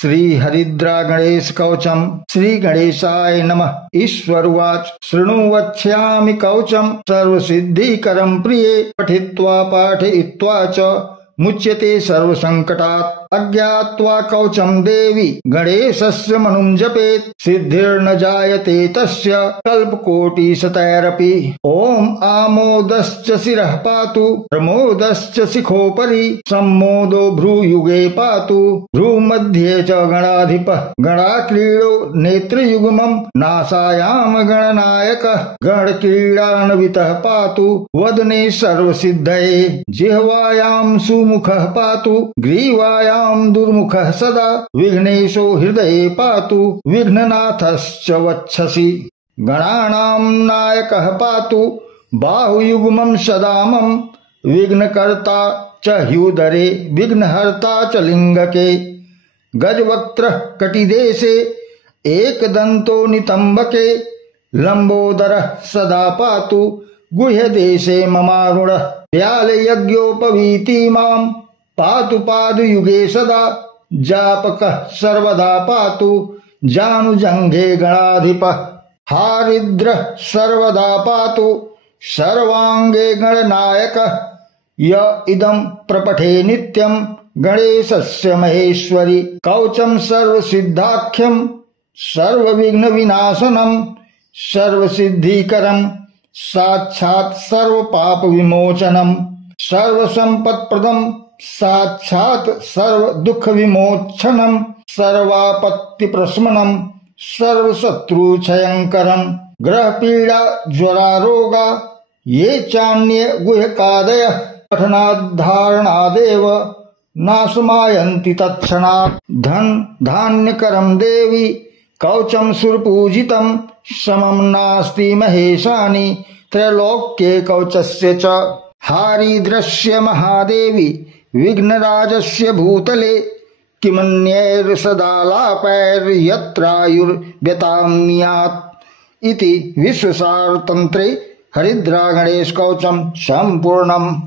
श्री हरिद्रा गणेश कवचम श्री गणेशाय नमः। ईश्वरुवाच शृणु वक्ष्यामि कवचम सर्वसिद्धिकरं प्रिये पठित्वा पाठयित्वा च मुच्यते सर्वसंकटात्। अज्ञात्वा कवचम देवी गणेशस्य मनुं जपेत् सिद्धिर्न जायते तस्य कल्पकोटिशतैरपि। ओम आमोदश्च शिरः पातु प्रमोदश्च शिखोपरि सम्मोदो भ्रूयुगे पातु भ्रूमध्ये च गणाधिपः गणाक्रीडो नेत्रयुग्मम् नासायाम गणनायकः गणक्रीडान्वितः पातु वदने सर्वसिद्धये जिह्वायां सुमुखः पातु ग्रीवायां दुर्मुखः सदा विघ्नेशो हृदये पातु विघ्ननाथश्च वक्षसि। गणानां नायकः पातु बाहुयुग्मं सदामं विघ्नकर्ता च ह्युदरे विघ्नहर्ता च लिंगके। गजवक्त्रः कटिदेशे एकदन्तो नितम्बके लंबोदरः सदा पातु गुह्यदेशे ममारुणः। व्यालयज्ञोपवीतिमां पातु पादयुगे सदा जापकः सर्वदा पातु जानुजङ्घे गणाधिपः। हारिद्रः सर्वदा पातु सर्वांगे गणनायकः य इदं प्रपठे नित्यं गणेशस्य महेश्वरी। कवचम सर्वसिद्धाख्यं सर्वविघ्नविनाशनं सर्वसिद्धिकरं साक्षात् सर्वपाप विमोचनम् सर्वसंपत्प्रदं साक्षात् सर्वदुःख विमोचनम् सर्वापत्तिप्रशमनम् सर्वशत्रुक्षयङ्करम्। ग्रहपीडा ज्वरारोगा ये चान्ये गुह्यकादयः पठनाद्धारणादेव नाशमायन्ति तत्क्षणात्। धन धान्यकरं देवी कवचम सुरपूजितं समं नास्ति महेशानि त्रैलोक्ये कवचस्य च। हारिद्रस्य महादेवी विघ्नराजस्य भूतले किमन्यैर्सदालापैर्यत्रायुर्व्यताम्यात् इति विश्वसारतन्त्रे हरिद्रा गणेश कवचम संपूर्णम्।